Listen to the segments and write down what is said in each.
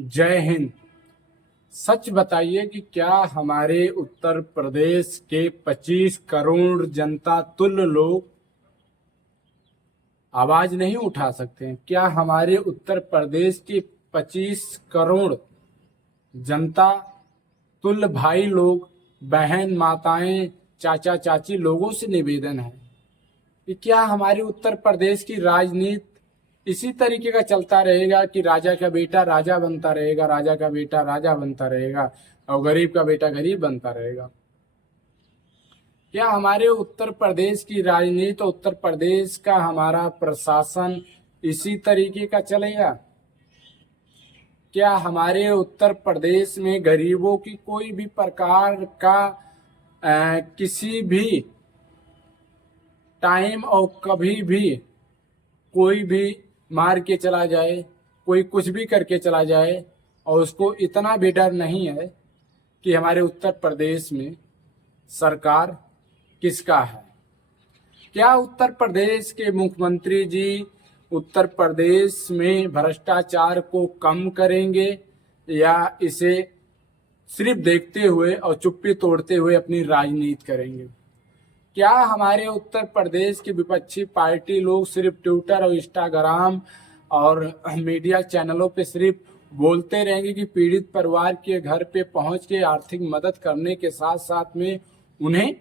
जय हिंद। सच बताइए कि क्या हमारे उत्तर प्रदेश के 25 करोड़ जनता तुल्य लोग आवाज नहीं उठा सकते हैं? क्या हमारे उत्तर प्रदेश के 25 करोड़ जनता तुल्य भाई लोग, बहन, माताएं, चाचा चाची लोगों से निवेदन है कि क्या हमारे उत्तर प्रदेश की राजनीति इसी तरीके का चलता रहेगा कि राजा का बेटा राजा बनता रहेगा, राजा का बेटा राजा बनता रहेगा और गरीब का बेटा गरीब बनता रहेगा? क्या हमारे उत्तर प्रदेश की राजनीति, उत्तर प्रदेश का हमारा प्रशासन इसी तरीके का चलेगा? क्या हमारे उत्तर प्रदेश में गरीबों की कोई भी प्रकार का किसी भी टाइम और कभी भी कोई भी मार के चला जाए, कोई कुछ भी करके चला जाए और उसको इतना भी डर नहीं है कि हमारे उत्तर प्रदेश में सरकार किसका है? क्या उत्तर प्रदेश के मुख्यमंत्री जी उत्तर प्रदेश में भ्रष्टाचार को कम करेंगे या इसे सिर्फ देखते हुए और चुप्पी तोड़ते हुए अपनी राजनीति करेंगे? क्या हमारे उत्तर प्रदेश के विपक्षी पार्टी लोग सिर्फ ट्विटर और इंस्टाग्राम और मीडिया चैनलों पे सिर्फ बोलते रहेंगे कि पीड़ित परिवार के घर पे पहुंच के आर्थिक मदद करने के साथ साथ में उन्हें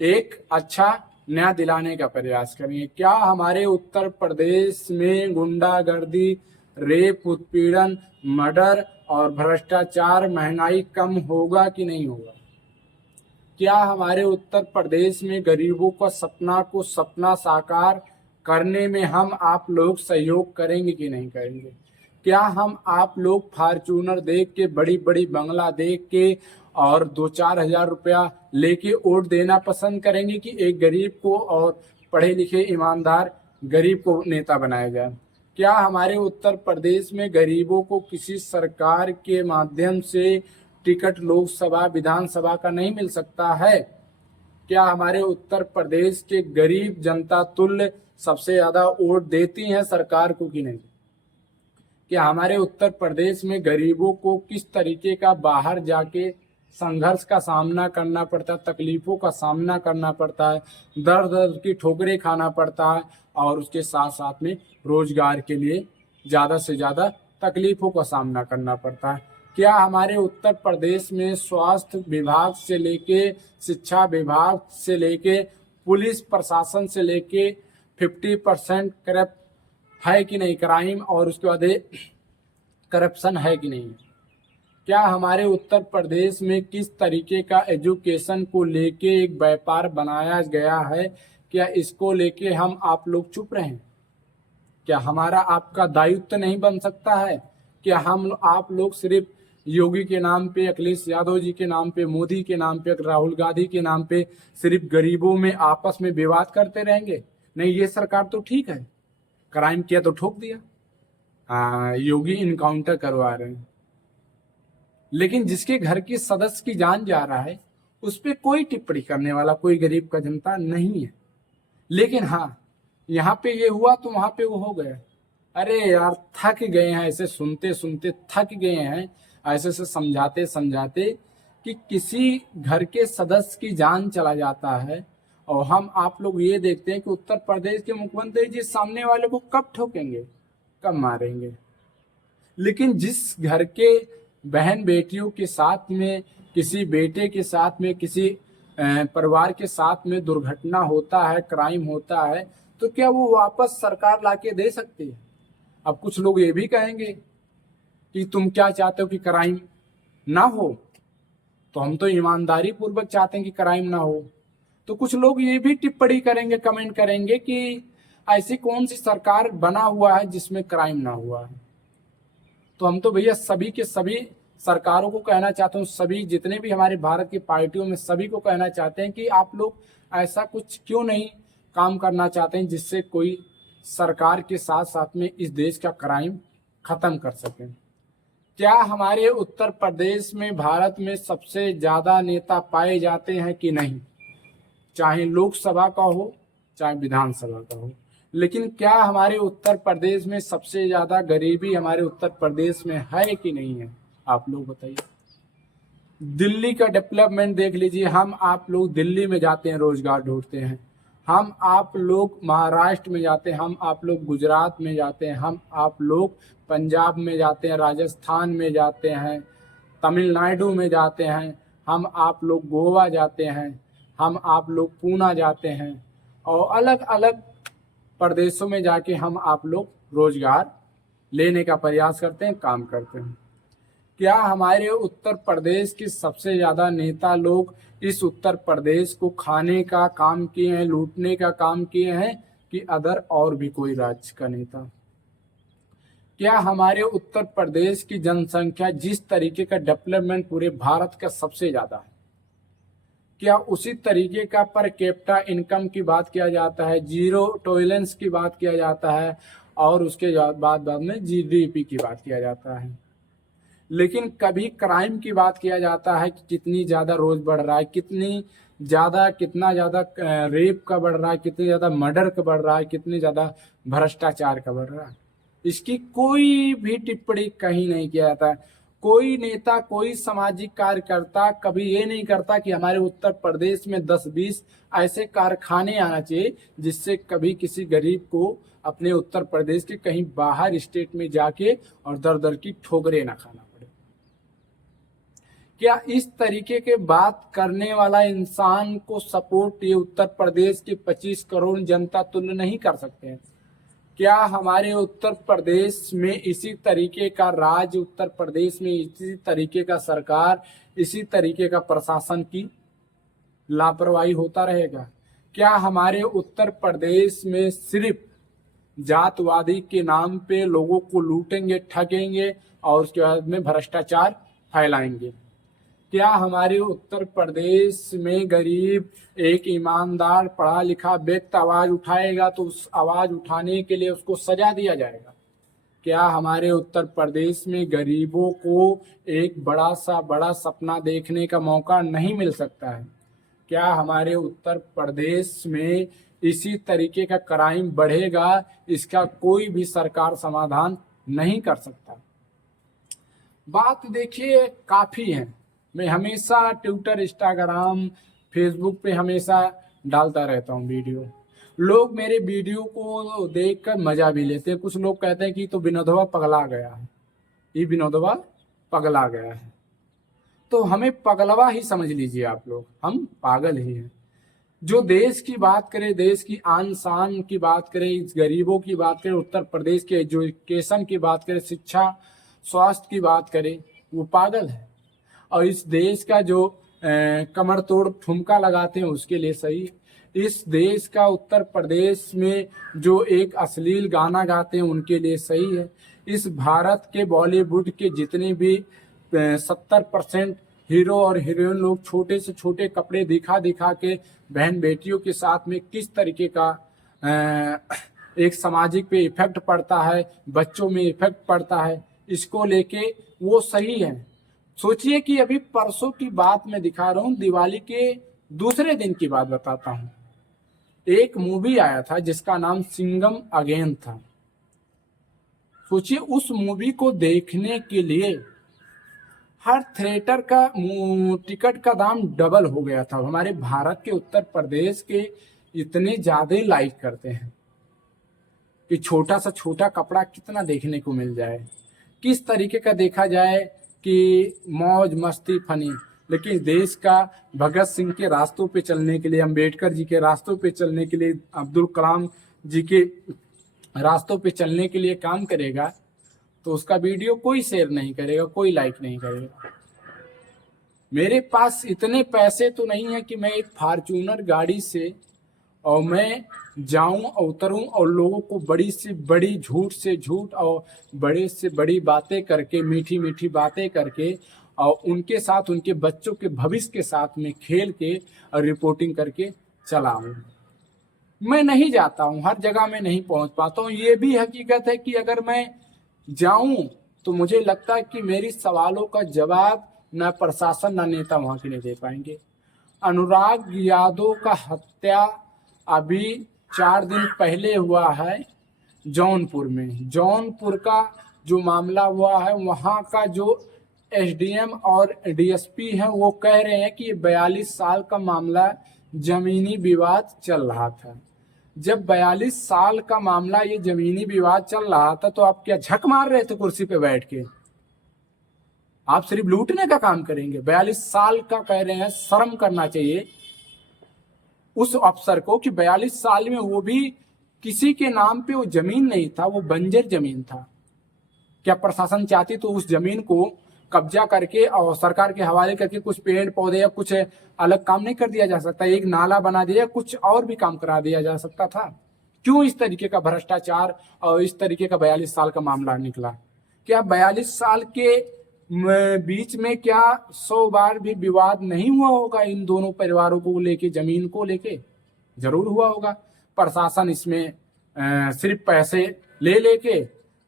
एक अच्छा न्याय दिलाने का प्रयास करेंगे? क्या हमारे उत्तर प्रदेश में गुंडागर्दी, रेप, उत्पीड़न, मर्डर और भ्रष्टाचार, महंगाई कम होगा कि नहीं होगा? क्या हमारे उत्तर प्रदेश में गरीबों का सपना को सपना साकार करने में हम आप लोग सहयोग करेंगे कि नहीं करेंगे? क्या हम आप लोग फॉर्च्यूनर देख के, बड़ी बड़ी बंगला देख के और 2-4 हजार रुपया लेके वोट देना पसंद करेंगे कि एक गरीब को और पढ़े लिखे ईमानदार गरीब को नेता बनाया जाए? क्या हमारे उत्तर प्रदेश में गरीबों को किसी सरकार के माध्यम से टिकट लोकसभा विधानसभा का नहीं मिल सकता है? क्या हमारे उत्तर प्रदेश के गरीब जनता तुल्य सबसे ज्यादा वोट देती हैं सरकार को कि नहीं? क्या हमारे उत्तर प्रदेश में गरीबों को किस तरीके का बाहर जाके संघर्ष का सामना करना पड़ता है, तकलीफों का सामना करना पड़ता है, दर्द दर्द की ठोकरें खाना पड़ता है और उसके साथ साथ में रोजगार के लिए ज़्यादा से ज़्यादा तकलीफों का सामना करना पड़ता है? क्या हमारे उत्तर प्रदेश में स्वास्थ्य विभाग से लेके, शिक्षा विभाग से लेके, पुलिस प्रशासन से लेके 50% करप्ट है कि नहीं, क्राइम और उसके बाद करप्शन है कि नहीं? क्या हमारे उत्तर प्रदेश में किस तरीके का एजुकेशन को लेके एक व्यापार बनाया गया है? क्या इसको लेके हम आप लोग चुप रहें? क्या हमारा आपका दायित्व नहीं बन सकता है? क्या हम आप लोग सिर्फ योगी के नाम पे, अखिलेश यादव जी के नाम पे, मोदी के नाम पे, राहुल गांधी के नाम पे सिर्फ गरीबों में आपस में विवाद करते रहेंगे? नहीं, ये सरकार तो ठीक है, क्राइम किया तो ठोक दिया, योगी इनकाउंटर करवा रहे हैं, लेकिन जिसके घर के सदस्य की जान जा रहा है उस पर कोई टिप्पणी करने वाला कोई गरीब का जनता नहीं है। लेकिन हाँ, यहाँ पे ये हुआ तो वहां पे वो हो गया। अरे यार, थक गए हैं ऐसे सुनते सुनते, थक गए हैं ऐसे से समझाते समझाते कि किसी घर के सदस्य की जान चला जाता है और हम आप लोग ये देखते हैं कि उत्तर प्रदेश के मुख्यमंत्री जी सामने वाले को कब ठोकेंगे, कब मारेंगे। लेकिन जिस घर के बहन बेटियों के साथ में, किसी बेटे के साथ में, किसी परिवार के साथ में दुर्घटना होता है, क्राइम होता है, तो क्या वो वापस सरकार लाके दे सकती है? अब कुछ लोग ये भी कहेंगे कि तुम क्या चाहते हो कि क्राइम ना हो, तो हम तो ईमानदारी पूर्वक चाहते हैं कि क्राइम ना हो। तो कुछ लोग ये भी टिप्पणी करेंगे, कमेंट करेंगे कि ऐसी कौन सी सरकार बना हुआ है जिसमें क्राइम ना हुआ है। तो हम तो भैया सभी के सभी सरकारों को कहना चाहते हूँ, सभी जितने भी हमारे भारत की पार्टियों में सभी को कहना चाहते हैं कि आप लोग ऐसा कुछ क्यों नहीं काम करना चाहते हैं जिससे कोई सरकार के साथ साथ में इस देश का क्राइम खत्म कर सके? क्या हमारे उत्तर प्रदेश में भारत में सबसे ज्यादा नेता पाए जाते हैं कि नहीं? चाहे लोकसभा का हो चाहे विधानसभा का हो। लेकिन क्या हमारे उत्तर प्रदेश में सबसे ज्यादा गरीबी हमारे उत्तर प्रदेश में है कि नहीं है? आप लोग बताइए। दिल्ली का डेवलपमेंट देख लीजिए, हम आप लोग दिल्ली में जाते हैं रोजगार ढूंढते हैं, हम आप लोग महाराष्ट्र में जाते हैं, हम आप लोग गुजरात में जाते हैं, हम आप लोग पंजाब में जाते हैं, राजस्थान में जाते हैं, तमिलनाडु में जाते हैं, हम आप लोग गोवा जाते हैं, हम आप लोग पूना जाते हैं, और अलग अलग प्रदेशों में जाके हम आप लोग रोजगार लेने का प्रयास करते हैं, काम करते हैं। क्या हमारे उत्तर प्रदेश के सबसे ज्यादा नेता लोग इस उत्तर प्रदेश को खाने का काम किए हैं, लूटने का काम किए हैं, कि अदर और भी कोई राज्य का नेता? क्या हमारे उत्तर प्रदेश की जनसंख्या जिस तरीके का डेवलपमेंट पूरे भारत का सबसे ज्यादा है, क्या उसी तरीके का पर कैपिटा इनकम की बात किया जाता है, जीरो टॉलरेंस की बात किया जाता है, और उसके बाद में जीडीपी की बात किया जाता है? लेकिन कभी क्राइम की बात किया जाता है कि कितनी ज्यादा रोज बढ़ रहा है, कितना ज्यादा रेप का बढ़ रहा है, कितनी ज्यादा मर्डर का बढ़ रहा है, कितनी ज्यादा भ्रष्टाचार का बढ़ रहा है, इसकी कोई भी टिप्पणी कहीं नहीं किया जाता। कोई नेता, कोई सामाजिक कार्यकर्ता कभी ये नहीं करता कि हमारे उत्तर प्रदेश में 10-20 ऐसे कारखाने आना चाहिए जिससे कभी किसी गरीब को अपने उत्तर प्रदेश के कहीं बाहर स्टेट में जाके और दर दर की ठोकरें ना खाना पड़े। क्या इस तरीके के बात करने वाला इंसान को सपोर्ट ये उत्तर प्रदेश के 25 करोड़ जनता तुल्य नहीं कर सकते हैं? क्या हमारे उत्तर प्रदेश में इसी तरीके का राज्य, उत्तर प्रदेश में इसी तरीके का सरकार, इसी तरीके का प्रशासन की लापरवाही होता रहेगा? क्या हमारे उत्तर प्रदेश में सिर्फ जातवादी के नाम पे लोगों को लूटेंगे, ठगेंगे और उसके बाद में भ्रष्टाचार फैलाएंगे? क्या हमारे उत्तर प्रदेश में गरीब एक ईमानदार पढ़ा लिखा व्यक्ति आवाज उठाएगा तो उस आवाज उठाने के लिए उसको सजा दिया जाएगा? क्या हमारे उत्तर प्रदेश में गरीबों को एक बड़ा सपना देखने का मौका नहीं मिल सकता है? क्या हमारे उत्तर प्रदेश में इसी तरीके का क्राइम बढ़ेगा, इसका कोई भी सरकार समाधान नहीं कर सकता? बात देखिए काफी है, मैं हमेशा ट्विटर, इंस्टाग्राम, फेसबुक पे हमेशा डालता रहता हूँ वीडियो। लोग मेरे वीडियो को देखकर मजा भी लेते हैं। कुछ लोग कहते हैं कि तो विनोदवा पगला गया है, ये विनोदवा पगला गया है। तो हमें पगलवा ही समझ लीजिए आप लोग, हम पागल ही हैं। जो देश की बात करे, देश की आन शान की बात करे, इस गरीबों की बात करे, उत्तर प्रदेश के एजुकेशन की बात करे, शिक्षा स्वास्थ्य की बात करे, वो पागल है। और इस देश का जो कमर तोड़ ठुमका लगाते हैं उसके लिए सही है। इस देश का उत्तर प्रदेश में जो एक अश्लील गाना गाते हैं उनके लिए सही है। इस भारत के बॉलीवुड के जितने भी 70% हीरो और हीरोइन लोग छोटे से छोटे कपड़े दिखा दिखा के बहन बेटियों के साथ में किस तरीके का एक सामाजिक पे इफेक्ट पड़ता है, बच्चों में इफेक्ट पड़ता है, इसको लेके वो सही है। सोचिए कि अभी परसों की बात मैं दिखा रहा हूँ, दिवाली के दूसरे दिन की बात बताता हूँ। एक मूवी आया था जिसका नाम सिंघम अगेन था। सोचिए उस मूवी को देखने के लिए हर थिएटर का टिकट का दाम डबल हो गया था। हमारे भारत के उत्तर प्रदेश के इतने ज्यादा लाइक करते हैं कि छोटा सा छोटा कपड़ा कितना देखने को मिल जाए, किस तरीके का देखा जाए कि मौज मस्ती फनी। लेकिन देश का भगत सिंह के रास्तों पे चलने के लिए, अम्बेडकर जी के रास्तों पे चलने के लिए, अब्दुल कलाम जी के रास्तों पे चलने के लिए काम करेगा तो उसका वीडियो कोई शेयर नहीं करेगा, कोई लाइक नहीं करेगा। मेरे पास इतने पैसे तो नहीं है कि मैं एक फॉर्च्यूनर गाड़ी से और मैं जाऊं और उतरूं और लोगों को बड़ी से बड़ी झूठ से झूठ और बड़े से बड़ी बातें करके, मीठी मीठी बातें करके और उनके साथ, उनके बच्चों के भविष्य के साथ में खेल के और रिपोर्टिंग करके चला आऊं। मैं नहीं जाता हूं, हर जगह में नहीं पहुंच पाता हूं। ये भी हकीकत है कि अगर मैं जाऊं तो मुझे लगता है कि मेरी सवालों का जवाब न प्रशासन न नेता वहां के नहीं दे पाएंगे। अनुराग यादव का हत्या अभी 4 दिन पहले हुआ है जौनपुर में। जौनपुर का जो मामला हुआ है, वहाँ का जो एसडीएम और डीएसपी हैं वो कह रहे हैं कि ये 42 साल का मामला जमीनी विवाद चल रहा था। जब 42 साल का मामला ये जमीनी विवाद चल रहा था तो आप क्या झक मार रहे थे कुर्सी पे बैठ के? आप सिर्फ लूटने का काम करेंगे? 42 साल का कह रहे हैं, शर्म करना चाहिए उस अफसर को कि 42 साल में वो भी किसी के नाम पे वो जमीन नहीं था, वो बंजर जमीन था। क्या प्रशासन चाहती तो उस जमीन को कब्जा करके और सरकार के हवाले करके कुछ पेड़ पौधे या कुछ अलग काम नहीं कर दिया जा सकता? एक नाला बना दिया, कुछ और भी काम करा दिया जा सकता था। क्यों इस तरीके का भ्रष्टाचार और इस तरीके का 42 साल का मामला निकला? क्या 42 साल के बीच में क्या 100 बार भी विवाद नहीं हुआ होगा इन दोनों परिवारों को लेके, जमीन को लेके? जरूर हुआ होगा। प्रशासन इसमें सिर्फ पैसे ले लेके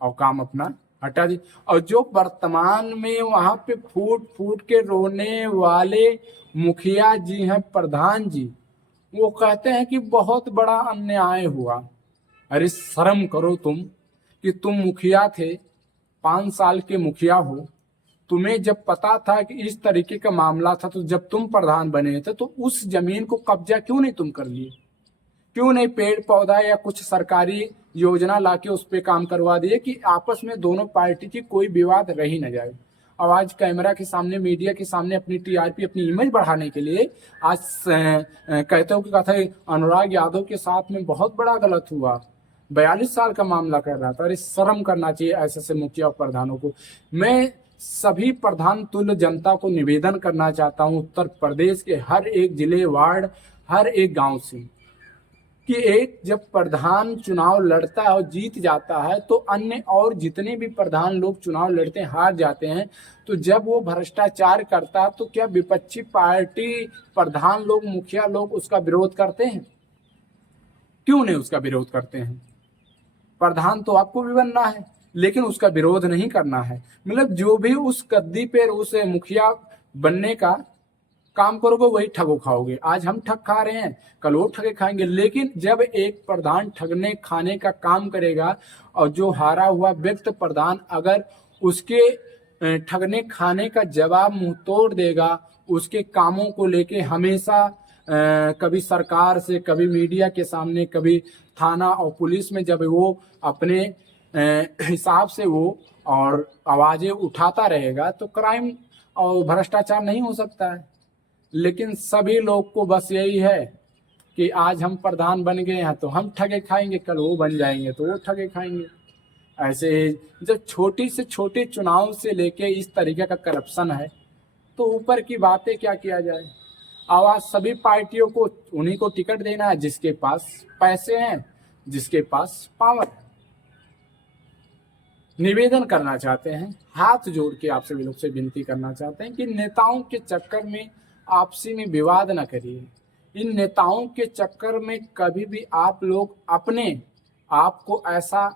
और काम अपना हटा दी। और जो वर्तमान में वहां पे फूट फूट के रोने वाले मुखिया जी हैं, प्रधान जी, वो कहते हैं कि बहुत बड़ा अन्याय हुआ। अरे शर्म करो तुम कि तुम मुखिया थे, 5 साल के मुखिया हो। तुम्हें जब पता था कि इस तरीके का मामला था तो जब तुम प्रधान बने थे तो उस जमीन को कब्जा क्यों नहीं तुम कर लिए? क्यों नहीं पेड़ पौधा या कुछ सरकारी योजना लाके उस पर काम करवा दिए कि आपस में दोनों पार्टी की कोई विवाद रह ही न जाए? और आज कैमरा के सामने, मीडिया के सामने अपनी टीआरपी, अपनी इमेज बढ़ाने के लिए आज कहते हो कि कथा अनुराग यादव के साथ में बहुत बड़ा गलत हुआ। 42 साल का मामला कर रहा था। अरे शर्म करना चाहिए ऐसे मुखिया और प्रधानों को। मैं सभी प्रधान तुल्य जनता को निवेदन करना चाहता हूं, उत्तर प्रदेश के हर एक जिले, वार्ड, हर एक गांव से, कि एक जब प्रधान चुनाव लड़ता है और जीत जाता है तो अन्य और जितने भी प्रधान लोग चुनाव लड़ते हैं, हार जाते हैं, तो जब वो भ्रष्टाचार करता है तो क्या विपक्षी पार्टी प्रधान लोग, मुखिया लोग उसका विरोध करते हैं? क्यों नहीं उसका विरोध करते हैं? प्रधान तो आपको भी बनना है, लेकिन उसका विरोध नहीं करना है। मतलब जो भी उस गद्दी पे उस मुखिया बनने का काम करोगे वही ठगो खाओगे। आज हम ठग खा रहे हैं, कल वो ठगे खाएंगे। लेकिन जब एक प्रधान ठगने खाने का काम करेगा और जो हारा हुआ व्यक्ति प्रधान अगर उसके ठगने खाने का जवाब मुंह तोड़ देगा, उसके कामों को लेके हमेशा कभी सरकार से, कभी मीडिया के सामने, कभी थाना और पुलिस में जब वो अपने हिसाब से वो और आवाजें उठाता रहेगा तो क्राइम और भ्रष्टाचार नहीं हो सकता है। लेकिन सभी लोग को बस यही है कि आज हम प्रधान बन गए हैं तो हम ठगे खाएंगे, कल वो बन जाएंगे तो वो ठगे खाएंगे। ऐसे जब छोटी से छोटे चुनाव से लेके इस तरीके का करप्शन है तो ऊपर की बातें क्या किया जाए। आवाज सभी पार्टियों को उन्हीं को टिकट देना है जिसके पास पैसे हैं, जिसके पास पावर है। निवेदन करना चाहते हैं, हाथ जोड़ के आप सभी लोग से विनती करना चाहते हैं कि नेताओं के चक्कर में आपसी में विवाद न करिए। इन नेताओं के चक्कर में कभी भी आप लोग अपने आप को ऐसा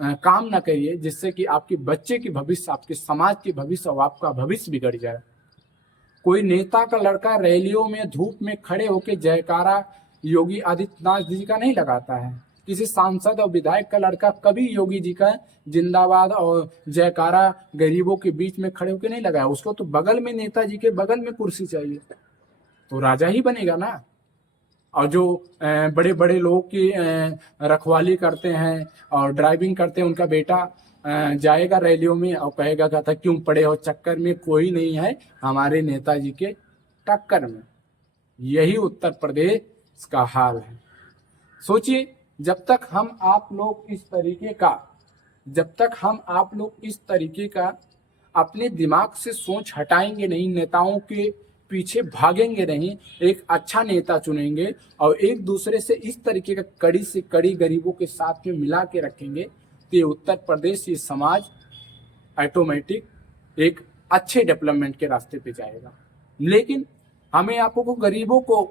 काम न करिए जिससे कि आपके बच्चे की भविष्य, आपके समाज की भविष्य और आपका भविष्य बिगड़ जाए। कोई नेता का लड़का रैलियों में धूप में खड़े होकर जयकारा योगी आदित्यनाथ जी का नहीं लगाता है। किसी सांसद और विधायक का लड़का कभी योगी जी का जिंदाबाद और जयकारा गरीबों के बीच में खड़े होकर नहीं लगाया। उसको तो बगल में, नेताजी के बगल में कुर्सी चाहिए, तो राजा ही बनेगा ना। और जो बड़े बड़े लोग की रखवाली करते हैं और ड्राइविंग करते हैं, उनका बेटा जाएगा रैलियों में और कहेगा था क्यों पड़े हो चक्कर में, कोई नहीं है हमारे नेताजी के टक्कर में। यही उत्तर प्रदेश का हाल है। सोचिए, जब तक हम आप लोग इस तरीके का अपने दिमाग से सोच हटाएंगे नहीं, नेताओं के पीछे भागेंगे नहीं, एक अच्छा नेता चुनेंगे और एक दूसरे से इस तरीके का कड़ी से कड़ी गरीबों के साथ में मिला के रखेंगे तो ये उत्तर प्रदेश, ये समाज ऑटोमेटिक एक अच्छे डेवलपमेंट के रास्ते पे जाएगा। लेकिन हमें आपको गरीबों को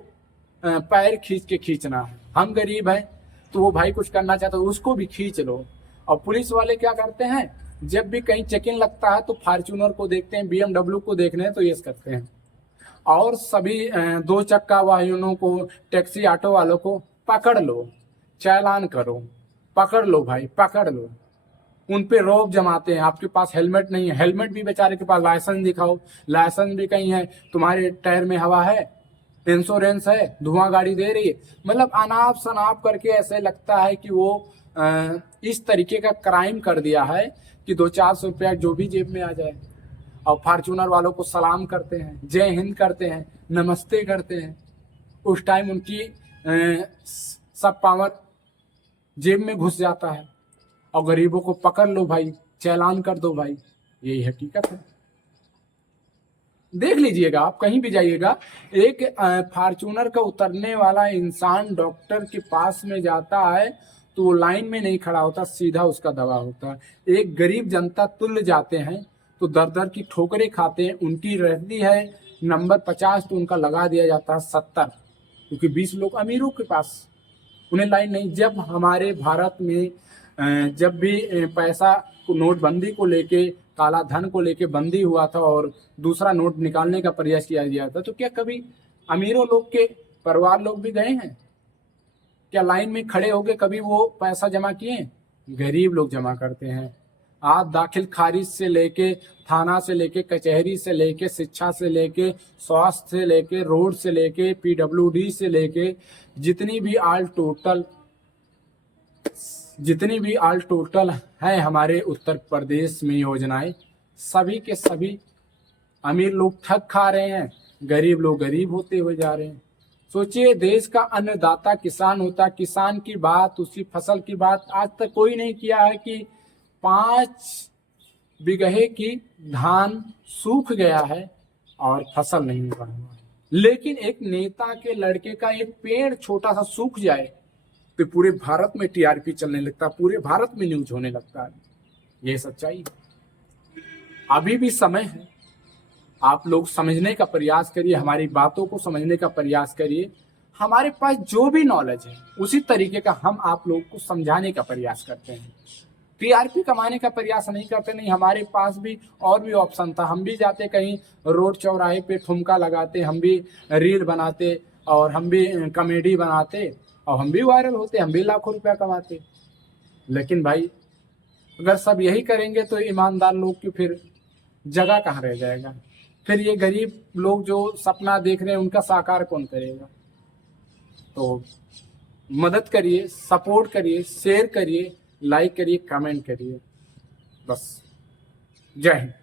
पैर खींच के खींचना है। हम गरीब हैं तो वो भाई कुछ करना चाहता है उसको भी खींच लो। और पुलिस वाले क्या करते हैं, जब भी कहीं चेकिंग लगता है तो फॉर्च्यूनर को देखते हैं, BMW को देखने तो ये करते हैं, और सभी 2 चक्का वाहनों को, टैक्सी ऑटो वालों को पकड़ लो। चालान करो, पकड़ लो भाई, पकड़ लो। उन पे रोक जमाते हैं। आपके पास हेलमेट नहीं है, हेलमेट भी बेचारे के पास, लाइसेंस दिखाओ, लाइसेंस भी कहीं है, तुम्हारे टायर में हवा है, इंश्योरेंस है, धुआं गाड़ी दे रही है। मतलब अनाप शनाप करके ऐसे लगता है कि वो इस तरीके का क्राइम कर दिया है कि 200-400 रुपया जो भी जेब में आ जाए। और फॉर्चूनर वालों को सलाम करते हैं, जय हिंद करते हैं, नमस्ते करते हैं। उस टाइम उनकी सब पावर जेब में घुस जाता है। और गरीबों को पकड़ लो भाई, चालान कर दो भाई। यही हकीकत है। देख लीजिएगा, आप कहीं भी जाइएगा, एक फॉर्चूनर का उतरने वाला इंसान डॉक्टर के पास में जाता है तो वो लाइन में नहीं खड़ा होता, सीधा उसका दवा होता है। एक गरीब जनता तुल्य जाते हैं तो दर दर की ठोकरें खाते हैं। उनकी रहती है नंबर 50 तो उनका लगा दिया जाता है 70, क्योंकि 20 लोग अमीरों के पास, उन्हें लाइन नहीं। जब हमारे भारत में जब भी पैसा नोटबंदी को लेके, काला धन को लेके बंदी हुआ था और दूसरा नोट निकालने का प्रयास किया गया था, तो क्या कभी अमीरों लोग के परिवार लोग भी गए हैं? क्या लाइन में खड़े होके कभी वो पैसा जमा किए? गरीब लोग जमा करते हैं। आज दाखिल खारिज से लेके, थाना से लेके, कचहरी से लेके, शिक्षा से लेके, स्वास्थ्य से लेके, रोड से लेके, पीडब्ल्यूडी से लेके, जितनी भी ऑल टोटल है हमारे उत्तर प्रदेश में योजनाएं, सभी के सभी अमीर लोग ठग खा रहे हैं, गरीब लोग गरीब होते हुए जा रहे हैं। सोचिए, देश का अन्नदाता किसान होता, किसान की बात, उसकी फसल की बात आज तक कोई नहीं किया है कि 5 बीघे की धान सूख गया है और फसल नहीं उगा हुआ है। लेकिन एक नेता के लड़के का एक पेड़ छोटा सा सूख जाए तो पूरे भारत में टीआरपी चलने लगता है, पूरे भारत में न्यूज होने लगता है। ये सच्चाई है। अभी भी समय है, आप लोग समझने का प्रयास करिए, हमारी बातों को समझने का प्रयास करिए। हमारे पास जो भी नॉलेज है उसी तरीके का हम आप लोग को समझाने का प्रयास करते हैं। टीआरपी कमाने का प्रयास नहीं करते। नहीं, हमारे पास भी और भी ऑप्शन था। हम भी जाते कहीं रोड चौराहे पे ठुमका लगाते, हम भी रील बनाते और हम भी कॉमेडी बनाते और हम भी वायरल होते, हम भी लाखों रुपया कमाते। लेकिन भाई, अगर सब यही करेंगे तो ईमानदार लोग की फिर जगह कहाँ रह जाएगा? फिर ये गरीब लोग जो सपना देख रहे हैं उनका साकार कौन करेगा? तो मदद करिए, सपोर्ट करिए, शेयर करिए, लाइक करिए, कमेंट करिए। बस, जय हिंद।